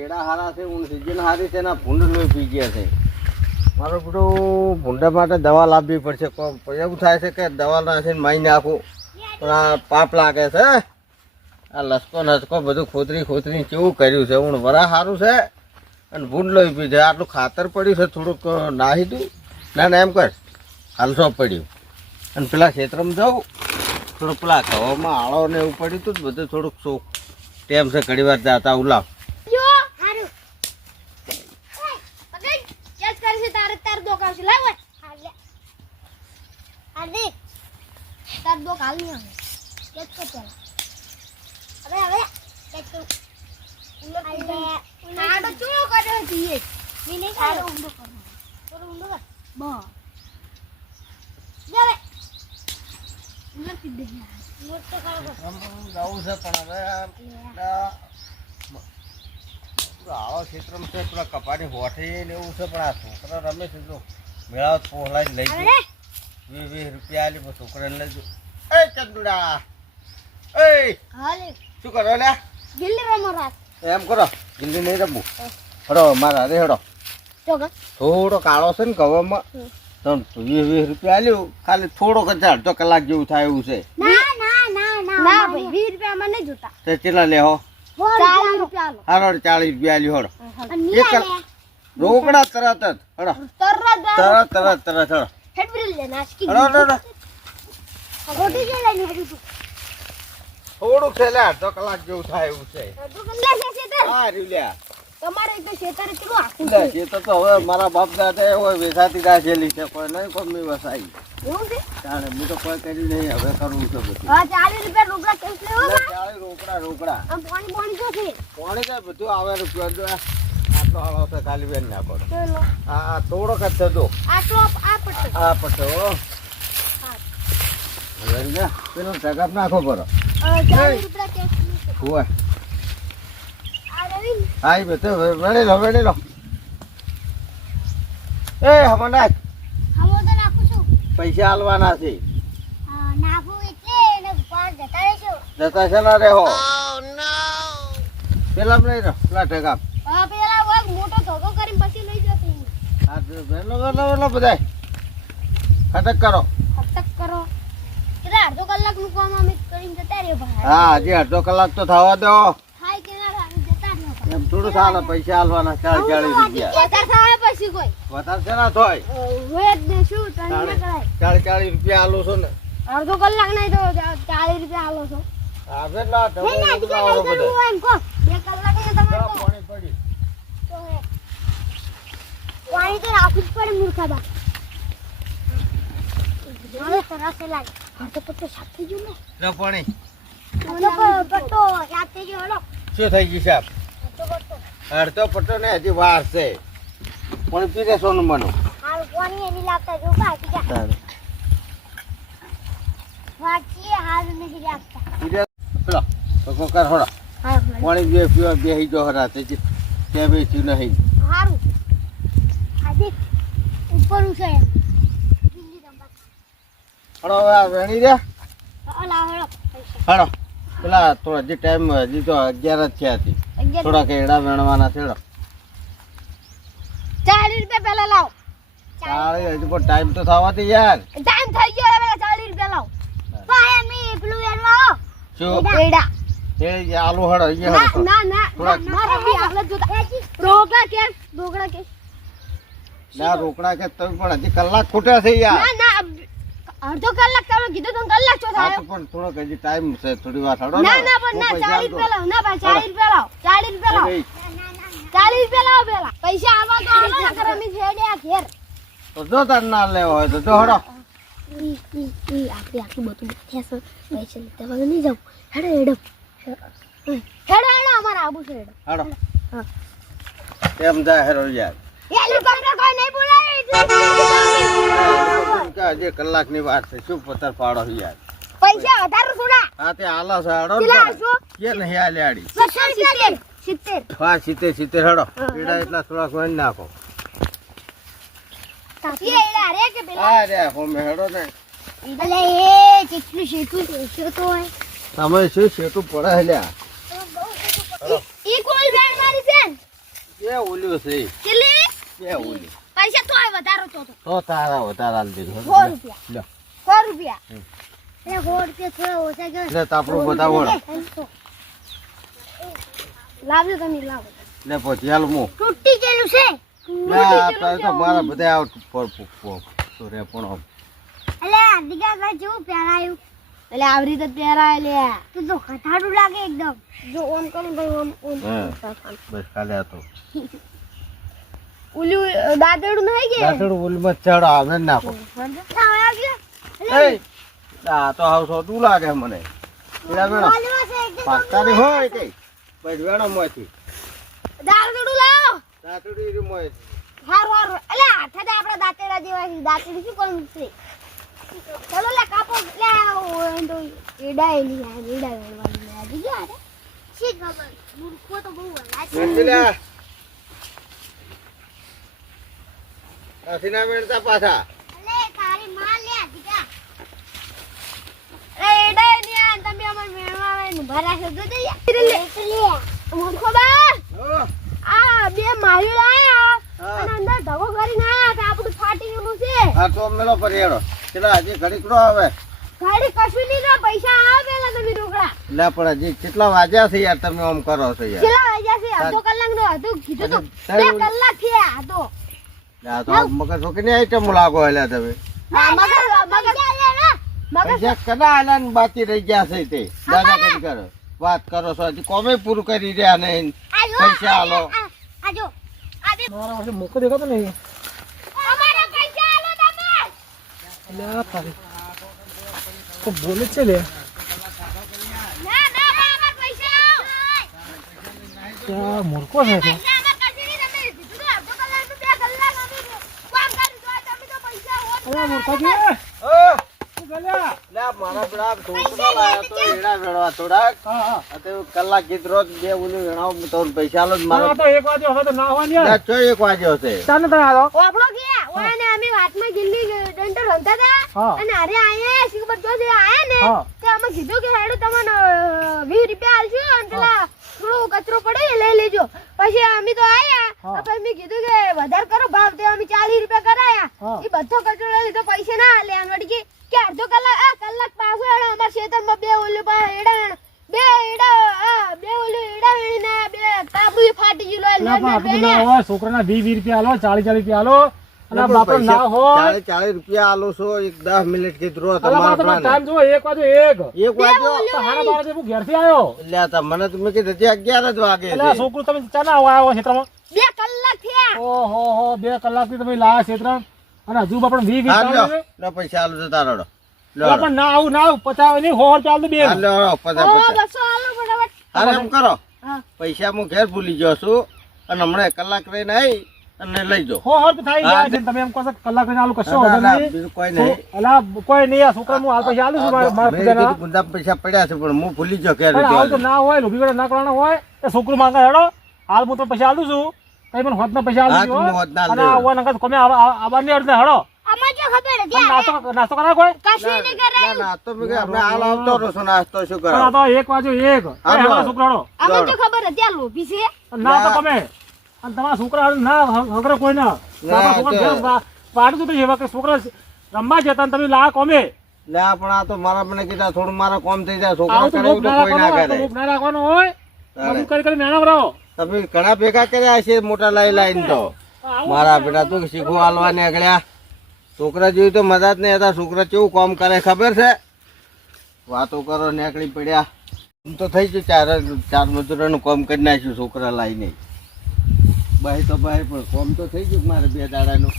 એડા હારા છે હું સીઝન હારી છે ને ભૂંડ લોહી પી ગયા છે. મારું બધું ભૂંડા માટે દવા લાવવી પડશે. એવું થાય છે કે દવા નાખીને મારી નાખું પણ આ પાપ લાગે છે. આ લસકો નસકો બધું ખોતરી કેવું કર્યું છે. હું વરા સારું છે અને ભૂંડ લોહી પી જાય. આટલું ખાતર પડ્યું છે થોડુંક નાહી દઉં. ના એમ કર હાલસો પડ્યું અને પેલા ક્ષેત્રમાં જાઉં થોડુંક પેલા ઘવામાં આળો ને એવું પડ્યું હતું બધું થોડુંક શોખ ટેમ છે ઘડી વાર જાતા ઉલાવ. જવું છે પણ હવે આવો ક્ષેત્રમાં છે પેલા કપાની હોઠી ને એવું છે પણ આ છોકરા રમે છે જો મેળાવત પોહલા જ લઈ જાય 20 રૂપિયા આલી છોકરાને લઈ જો. એ ચંદુડા એ શું કરો લે? ગિલ્લી રમો રાત. એમ કરો ગિલ્લી નહીં રમવું. હડો મારા અરે હડો થોડો કાળો છે ને કવામાં તો 20 રૂપિયા આલ્યું ખાલી થોડોક જ અડધો કલાક જેવું થાય એવું છે. ના ભાઈ 20 રૂપિયા માં નહીં જોતા. તે કેટલા લેહો? 40 રૂપિયા લો. હાલો 40 રૂપિયા આલ્યું હડો. રોકડા તરત જ હડો તરત હડો હેડબ્રિલ લે નાસ્કી હડો રોટી જે લઈને હેડું તું થોડુંક છે લે અડધો કલાક જેવું થાય એવું છે. અડધો કલાક છે તે હા રીલ્યા તમારે તો શેતારે કેટલું આખું લે છે તો હવે મારા બાપ દાદા હોય વેસાતી ગાજેલી છે કોઈ નહીં કોઈ મી વસાઈ એવું છે. તાણે હું તો કોઈ કર્યું નહીં હવે કરવું છે બધું. હા 40 રૂપિયા રોકડા કેસ લેવો બા. 40 રોકડા આમ પાણી જો છે પાણી તો બધું આવે રૂપિયા જો આટલો આવો છે ખાલી બેન ના પડો. ચલો આ થોડોક જ છે જો આટલો આ પટ્ટો આ પટો હવે પેલો જગત નાખો કરો 40 રૂપિયા કેસ લે હોય આ રવિ હા બધું વેડી લો એ હમણાં હમો તો નાખું છું. પૈસા આલવાના છે. નાખું એટલે એને પાર જતા રહેશો. જતા છે ના રેહો. પેલા લઈ રહો પેલા ઠેકા હા પેલા વાગ મોટો ધોકો કરીને પછી લઈ જશે. હા વેલો બધાય ખટક કરો. હટક કરો કેટલા અડધો કલાક નું કામ અમે કરીને જતા રહ્યો ભાઈ. હા હજી અડધો કલાક તો થવા દો. હાય કે ના જતા રહ્યો એમ થોડું ચાલે પૈસા આલવાના 40 રૂપિયા વધારે થાય પછી કોઈ વધારે છે ના થોય હોય જ ને શું તને ના કરાય. 40 રૂપિયા આલો છો ને અડધો કલાક નહીં તો 40 રૂપિયા આલો છો. હા વેલા નહીં ના ટીકા લઈ જવું એમ કહો 2 કલાક ને તમારે કહો. પાણી પડી તો હે પાણી તો રાખવું જ પડે મૂર્ખાબા. હવે તરાસે લાગે તો પટ્ટો સાફ થઈ ગયો ને. લો પાણી પટ્ટો સાફ થઈ ગયો હલો. શું થઈ ગયું સાહેબ? પટ્ટો અડધો પટ્ટો ને હજી વાર છે પણ પીને સોનું બનો હાલ પાણી એની લાગતા જો બા ટીકા વાંચીએ હાલ નથી લાગતા. પેલો તો કર હોડા હા પાણી બે પીવા બેહી જો હરા તે કે બેસી નહીં હારું આજે ઉપર ઉસે દિલ્હી રંબા હડો હવે વેણી રે ઓલા હળો પૈસા હડો પેલા તો હજી ટાઈમ હજી તો 11 જ થયા હતી થોડા કેડા વેણવાના છે હડો 40 રૂપિયા પહેલા લાવ. 40 હજી પણ ટાઈમ તો થવા દે યાર. ટાઈમ થઈ ગયો હવે 40 રૂપિયા લાવ. પાયા મે પેલું વેણવા શું એડા એ આલુ હડો અહીંયા ના હડો ના ના ના રમી આગળ જોતા રોકડા કે રોકડા કે ના રોકડા કે તમે પણ હજી કલાક ખૂટ્યા છે યાર. ના ના અડધો કલાક તમે કીધું તો કલાક છો હા થાય. તો પણ થોડોક હજી ટાઈમ છે થોડી વાર હડો ના ના પણ ના 40 રૂપિયા લાવ ના ભાઈ 40 રૂપિયા લાવ 40 રૂપિયા લાવ 40 રૂપિયા લાવ પેલા પૈસા આવવા તો આલો ને કે રમી છેડ્યા ઘેર તો જો તાર ના લેવો હોય તો જો હડો ઈ આપણે આટલું બધું બેઠ્યા છે પૈસા લેતા વગર નહીં જાવ. હેડો અમારા આબુ છે હેડો. હડો હા કેમ જાય હેરો યાર હેલિકોપ્ટર કોઈ નહીં બોલાવે. કે હજી કલાકની વાત છે શું પથ્થર પાડો યાર. પૈસા વધારે સુના હા તે આલો છે હડો કેટલા આલશો? કે નહીં આલ્યાડી 70 હા 70 હડો એડા એટલા થોડાક વણ નાખો. તાપી એડા રે કે પેલા હા રે હોમે હેડો ને અલે એ કેટલું શેઠું છે તો હોય તમે શું શેઠું પડે લ્યા ઈ કોલ બેન મારી છે બે ઓલ્યો છે કેટલી બે ઓલી પૈસા તો વધારો તો તારા વધારે આલ દેજો 100 રૂપિયા લ્યો 100 રૂપિયા એ 100 રૂપિયા થોડા ઓછા ગયો લે તાપડું બતાવો લાવજો તમે લાવો લે પછી હાલ મો તૂટી ગયેલું છે ના તો મારા બધા આવ પર તો રે પણ અલે દીકા ભાઈ જેવું પહેરાયું એટલે આવી રીતે પહેરાય લે તું તો કઠાડું લાગે એકદમ જો ઓન કરું ભાઈ ઓન બસ ખાલી આ તો ઉલ્યું દાદડું નહીં કે દાતડું ઓલમાં ચડ આવે નાખો એ આ તો હાવ સો તું લાગે મને એલા મેણો પાકતાની હોય કઈ ભાઈ વેણો મોથી દાદડું લાવો દાતડી રી મોય હારું હારું એટલે હાથે તો આપડા દાંતેડા જેવા છે દાંતડી શું કોણ છે ચલો લે કાપો લે તો ઈડાય ની આ ઈડા વેણવાની આ દીધા અરે શી ખબર મૂર્ખો તો બહુ હલા વેણલા કાથીના વેણતા પાછા અલે તારી માં લે દીધા એ ઈડાય ની આ તમે અમાર વેણવા આવે ને ભરા છે જો દે લે મૂર્ખો બા આ બે મારી લાયા અને અંદર ધગો કરીને આયા કે આપણું ફાટી ગયું છે હા તો મેલો પરિયાડો કેટલા હજી ઘડીક નો આવે ગાડી કશું નહીં ના પૈસા આવે પેલા તમે રોકડા લે પણ હજી કેટલા વાગ્યા છે યાર તમે આમ કરો છો યાર કેટલા વાગ્યા છે અડધો કલાક નો હતું કીધું તો 2 કલાક થયા હતો આ તો મગર છોકરીની આઈટમ લાગો એટલે તમે પૈસા કના આલા ને બાકી રહી ગયા છે તે દાદા કઈ કરો વાત કરો છો હજી કોમે પૂરું કરી રહ્યા નહીં પૈસા આલો આજો આબે મારા પાસે મોકો દેખાતો નહીં અમારા પૈસા આલો તમે અલ્યા તારી તો બોલે છે લે ના ના અમાર પૈસા આવો ત્યાં મૂર્ખો છે તો પૈસા અમાર કશું નહીં તમે કીધું તો અડધો કલાક નું 2 કલાક અમે કામ કરી દો તમે તો પૈસા હોત અલ્યા મૂર્ખાજી ઓ શું ચાલ્યા લે મારા પેલા છોકરો લાયા તો એડા વેણવા થોડાક હા હા આ તો કલાક કીધ રોજ બે ઓલું વેણાવ તો પૈસા આલો જ મારો તો 1 વાગે હવે તો ના હોય ને ના ચો 1 વાગ્યો છે ચાલ ને આલો ઓપડો ગયા ઓને અમે વાતમાં ગિલ્લી ડંડો રમતા હતા હા. અને અરે આયા શીખબર જો જે આયા ને હા. તે અમે કીધું કે હેડો તમને 20 રૂપિયા આલજો અને પેલા થોડો કચરો પડે એ લઈ લેજો પછી અમે તો આયા હા. પછી મેં કીધું કે વધારે કરો ભાવ તે અમે 40 રૂપિયા કરાયા હા. એ બધો કચરો લઈ લીધો પૈસા ના આલે અને વળી કે અડધો કલાક પાછો હેડો અમાર ખેતરમાં બે ઓલું પા એડા બે ઓલું એડા ને બે કાબુ ફાટી ગયું અલ્યા પણ આટલું બધું ના હોય છોકરાના 20 રૂપિયા આલો 40 રૂપિયા આલો અને બાપરો ના હોય 40 રૂપિયા આલો છો 10 મિનિટ કીધ રો અલ્યા તમારા બાપરો પ્લાન ટાઈમ જો 1 વાગે 1 1 વાગ્યો તો હાડા 12 વાગે હું ઘેરથી આવ્યો એટલે તા મને તમે કીધું હજી 11 જ વાગે અલ્યા છે છોકરું તમે ચાના આવ્યો ક્ષેત્રમાં 2 કલાક થયા ઓહો હો 2 કલાકથી તમે લાયા ક્ષેત્ર અને હજુ બાપરો 20 હા રૂપિયા લ્યો લો પૈસા આલો જતા રડો અલ્યા પણ ના આવું ના આવું 50 નહીં 100 ચાલ દે બે હા લ્યો પચાસ ઓ પચાસ 200 આલો ફટાફટ અરે એમ કરો હા પૈસા હું ઘેર ભૂલી ગયો છું અને હમણાં કલાક રહીને આવી અને લઈ જાઓ 100 થાય જાય છે ને તમે એમ કહો છો કલાક ને આલુ કશો ના, વાંધો ના, નહીં બીજું કોઈ નહીં અલા કોઈ નહીં આ છોકરા હું હાલ પૈસા આલું છું મારા મેં પૂજાના કીધું ગુંદા પૈસા પડ્યા છે પણ હું ભૂલી ગયો ઘેર પણ આવું તો જવાનું. ના હોય લોભી વેળા ના કરવાના હોય તો છોકરું માંગે હેડો હાલ હું તો પૈસા આલું છું કઈ પણ હોત ના પૈસા હા, આલું તું હોત ના અને આલ દે. આવવા નકર તમે આવવાની અડધે હેડો અમાર જો ખબર અને હતી નાસ્તો કરાય કોઈ કશું નહીં કરે ના ના તો મેં કીધું હમણાં હાલ આવતો રહું છું નાસ્તો શું પણ આ કરો તો 1 વાગ્યો 1 હા, હેડો બરાબર. છોકરો હેડો અમાર જો ખબર હતી આ લોભી છે ના તો તમે અને તમારા છોકરા ના હગરે કોઈ ના તમારા છોકરા તો- ઘેર પાડું તો એવા કે છોકરા રમવા જતા ને તમે લા કોમે લે આ પણ આ તો મારા મને કીધા થોડું મારા કોમ થઈ જાય છોકરા આવું તો કરે એવું લોભ તો ના કોઈ ના રાખવાનો કરે લોભ ના રાખવાનો હોય તારે. બધું કરી મેણા રહો તમે ઘણા ભેગા કર્યા છે મોટા લાઈ લાઈન તો મારા બેટા તું શીખવું હાલવા નીકળ્યા છોકરા જેવી તો મદદ નહીં હતા છોકરા કેવું કામ કરે ખબર છે વાતો કરો નીકળી પડ્યા એમ તો થઈ ગયું ચાર મજૂરોનું કામ કરી નાખ્યું છોકરા લાઈને બાય તો બાય પણ કામ તો થઈ ગયું મારે 2 દાડાનું